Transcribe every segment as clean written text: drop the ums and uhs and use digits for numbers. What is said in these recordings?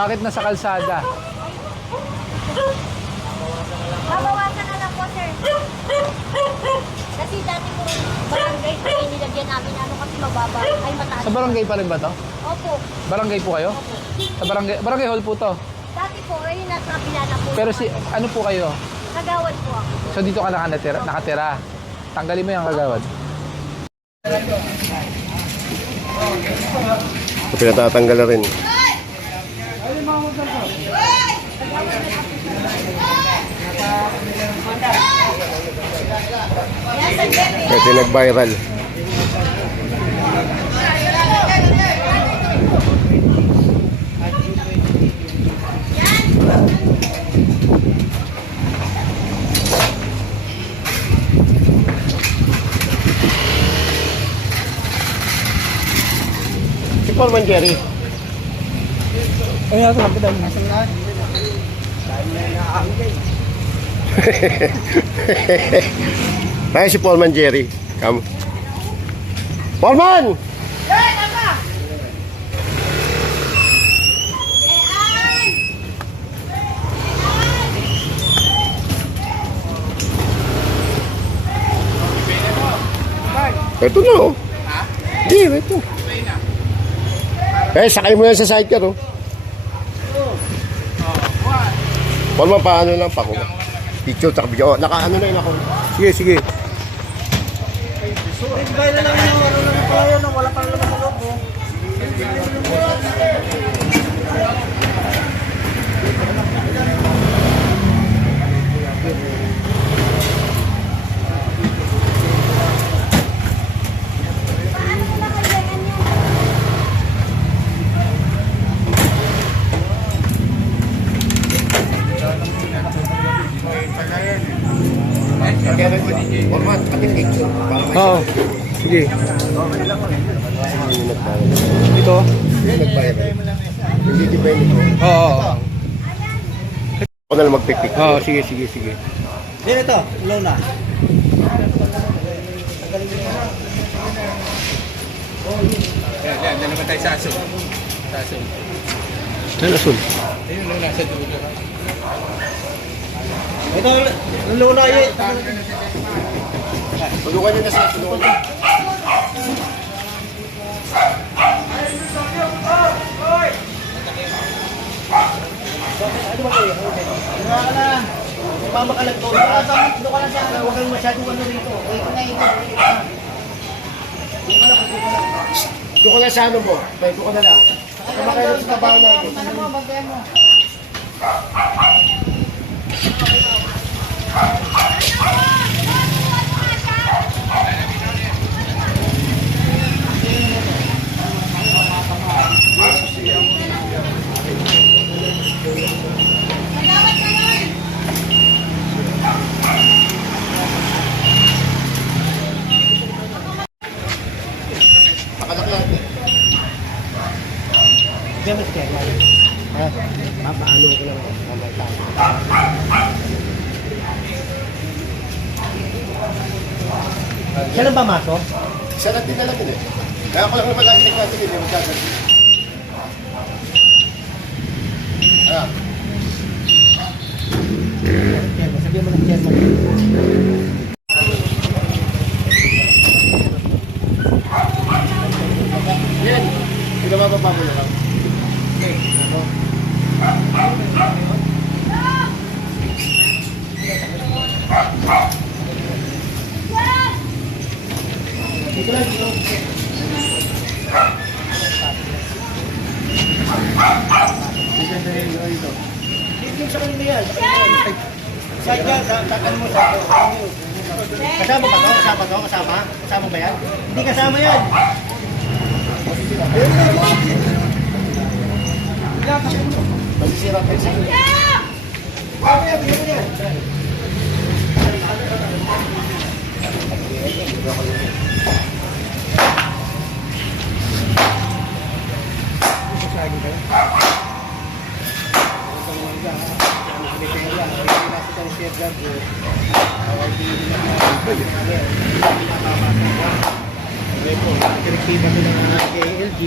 Bakit nasa kalsada? Babawasan na lang po, sir. Kasi dati po, barangay po yung nilagyan namin, ano kasi mababa, ay mataas. Sa barangay pa rin ba to? Opo. Barangay po kayo? Opo. Sa barangay hall po to. Dati po, ay nasa kabila na po. Pero si, ano po kayo? Kagawad po ako. So dito ka nakatira. Tanggalin mo yung kagawad. Pinatatanggal na rin. Ito yung nag-viral. Si Paul Jerry. Ay, ito lang pala. Nasa lahat. Tayo si Paulman Jerry. Come. Paulman! Ito na oh. Hindi, ito. Sakay mo yan sa sidecar oh. Paulman, paano lang pa ko? Picture, tsaka video. Naka-ano na yun ako. Sige, sige. Ibigay na lang yung ano lang pala yun, wala pa naman sa loob mo. Paulman, ating picture. Oo. Sige. Dito? Nagbayad. Hindi depende ko. Oo. Ako na lang magpipicture. Oo, sige, sige, sige. Dito ito, Luna. Yan naman tayo sa aso. Sa aso. Ano asul? Ayun, nung nasa dulo. Ito, Luna yun. Tulungan nyo na sa tulungan nyo. Ano ba kayo? Ano ka na? Mama ka lang to. Ano ka lang sa ano? Huwag kang masyadong ano rito. Ito na ito. Doon ka na sa ano mo. Doon ka na lang. Kumakain sa trabaho natin. Ano mo? Bagay mo. Nakalak natin. Diyan mo si Kerman. Papaano ko lang. Mamay tayo. Siya lang ba maso? Isa lang din na lang yun eh. Kaya ko lang naman lagi natin yun. Yung magkagalit. Kerman, sabihin mo ng Kerman. Yan. Pinabababa mo na lang. Dito lang, dito. Dito sa kanila yan. Saan yan? Takan mo sa kasama ba to? Kasama to? Kasama? Kasama ba yan? Hindi kasama yan. Magsisira pa sa inyo. Direktiba ko ng KLG.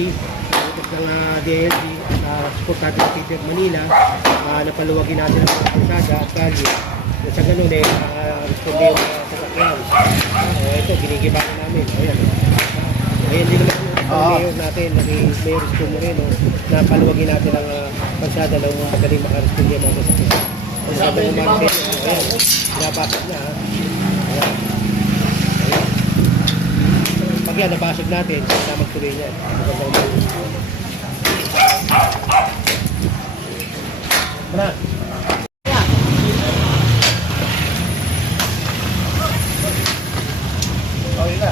ng DLG na support natin ng PPF Manila, napaluwagin natin ang mga kalsada at kalye. Sa ganun responde yung sasakyan. Ito, ginigibahan namin. Ayan. Ayan din naman ang mayor natin, naging Mayor Isko Moreno, na paluwagin natin ang kalsada ng mga magaling makaresponde mga sasakyan. Kalsada ng Marcelo, ayan, nabasag na. Ayan. Ayan. Pag yan, nabasag natin, na magtuloy niyan. Mana? Oh, ila.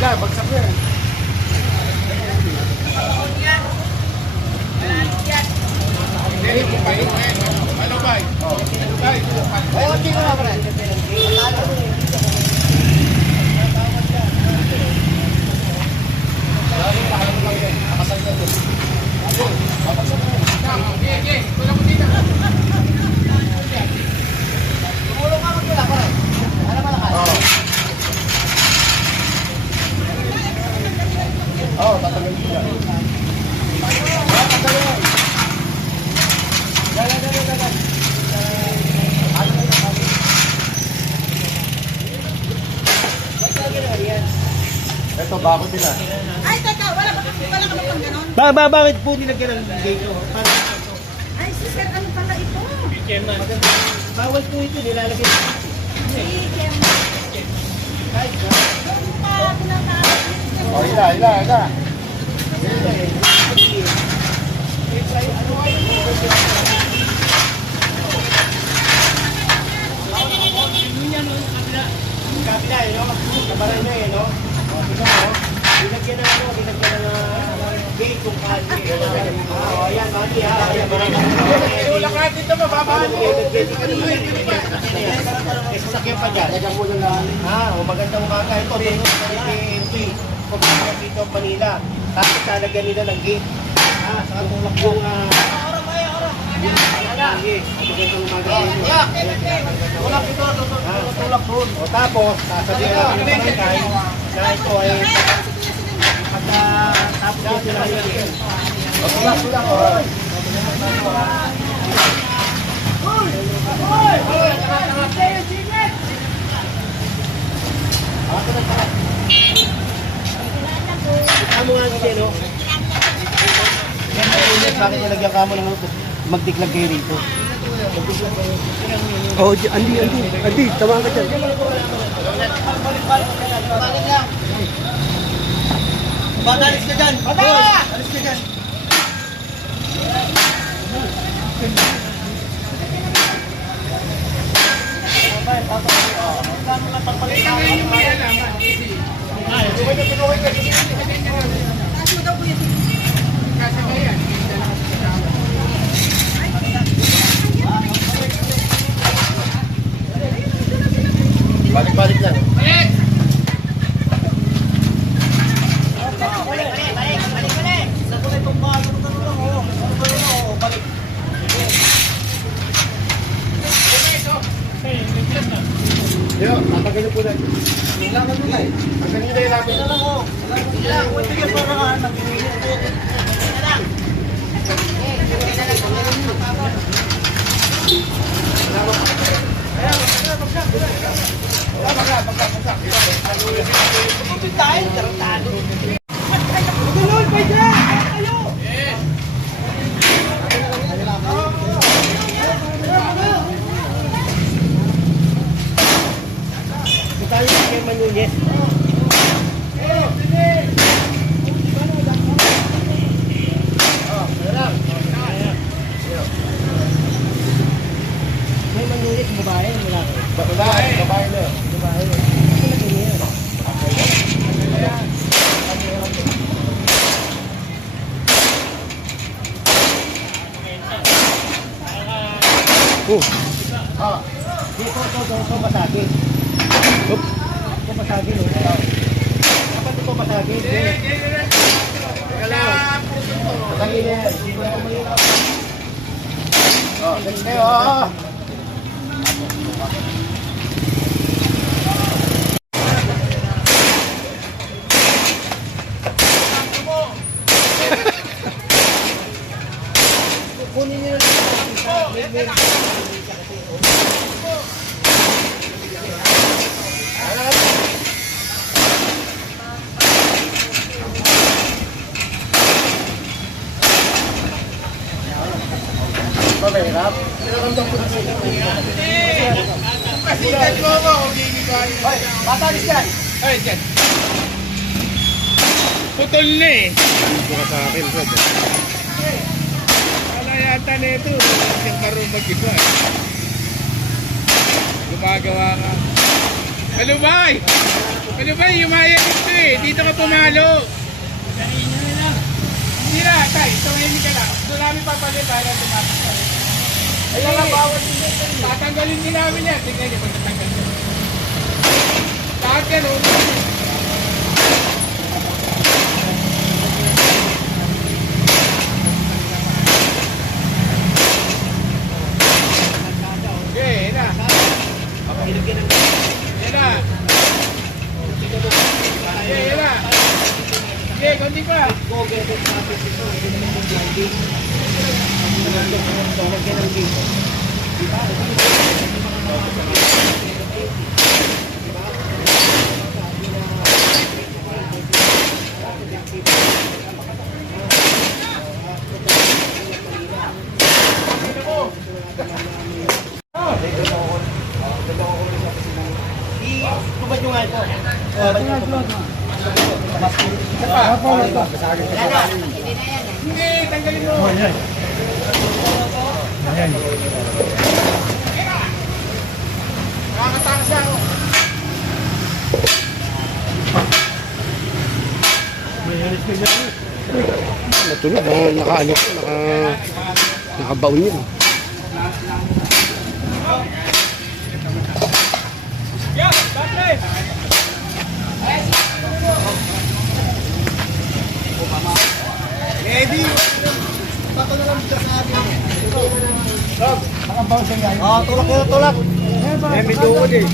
Ila, bagsak mo yan. Oh, tatanggalin ko yan. Ito, bako sila. Ay, teka, wala ka pang ganon? Bakit po nilagyan ng gate? Ay, sir, ano pala ito? Bawal po ito, nilalagyan. Oh, ila. Kabila, no? Kabaran na, no? Tingnan mo. Nilagyan ng gate kung kasi. Ayan, mali ha. Tulak natin ito, mababahan mo. Sasakyan pa dyan. Magandang umaga. Ito, dito sa DMP. Pagkakas dito, Manila. Tapos talagyan nila ng gate. Sa katulak yung... Magandang umaga. Tulak ito, tulak doon. O tapos, sasabihin natin ng barangay na ito ay... Tapos yung sila yung gate. Tulak. Amo nga kasi, no? Bakit nilagyan ka mo ng magdiklag kayo rito? Oh, Andi, tama ka dyan. Alis ka dyan! Alis ka dyan! Balik lang. Yo, tatanggalin po na. Kailangan mo na eh. Tanggalin nyo na yung namin. Tayo kay Manunes. May Manunes, babae, wala ko. Babae na. Babae. Dito, masagi. Ito masagi, no? Dapat ito masagi. Masagi na yan. Oh, next kayo. Ay, dyan. Putol na eh. Dito ka sa akin, Brad. Wala yata na ito. Siyang marunong mag-iba eh. Gumagawa ka. Malubay! Malubay, yumaya dito eh. Dito ka pumalo. Hindi na, tay. Tumahimik ka lang. Doon namin papalit para tumakas ka rin. Ayun nga, bawal din. Tatanggalin din namin yan. Tingnan niyo kung natanggal niyo. Lahat yan oh. Okay, yan na. Yan na. Okay, yan na. Okay, konti pa. Hindi, tanggalin mo. Nakakatakas ako. Natulog, naka-ano ko, nakabaon yun. Yeah, bakit? Ready? Pato na lang sa atin. Nakabaw siya yan. Oo, tulak yun, tulak. May doon eh.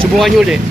Subukan nyo ulit.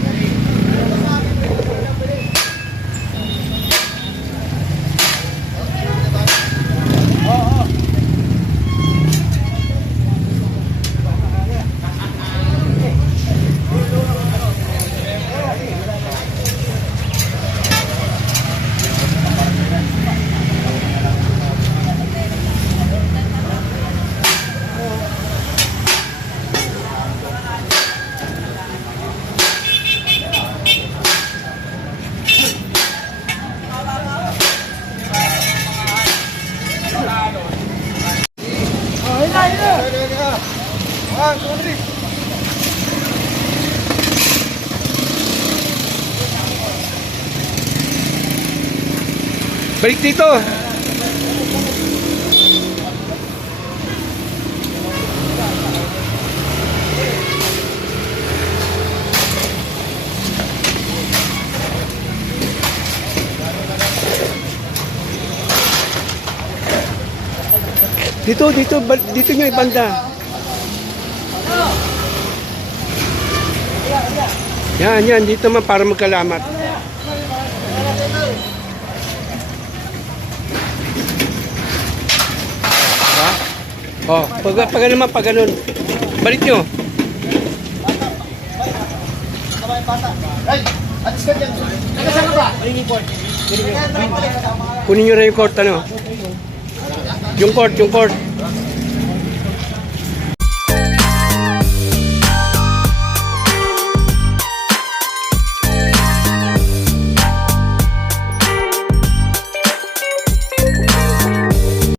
Balik dito. Dito nyo ibanda. Yan, dito man para magkalamat. Oh, pag naman, pag ganun. Balik nyo. Kunin nyo na yung cord, ano? Yung cord.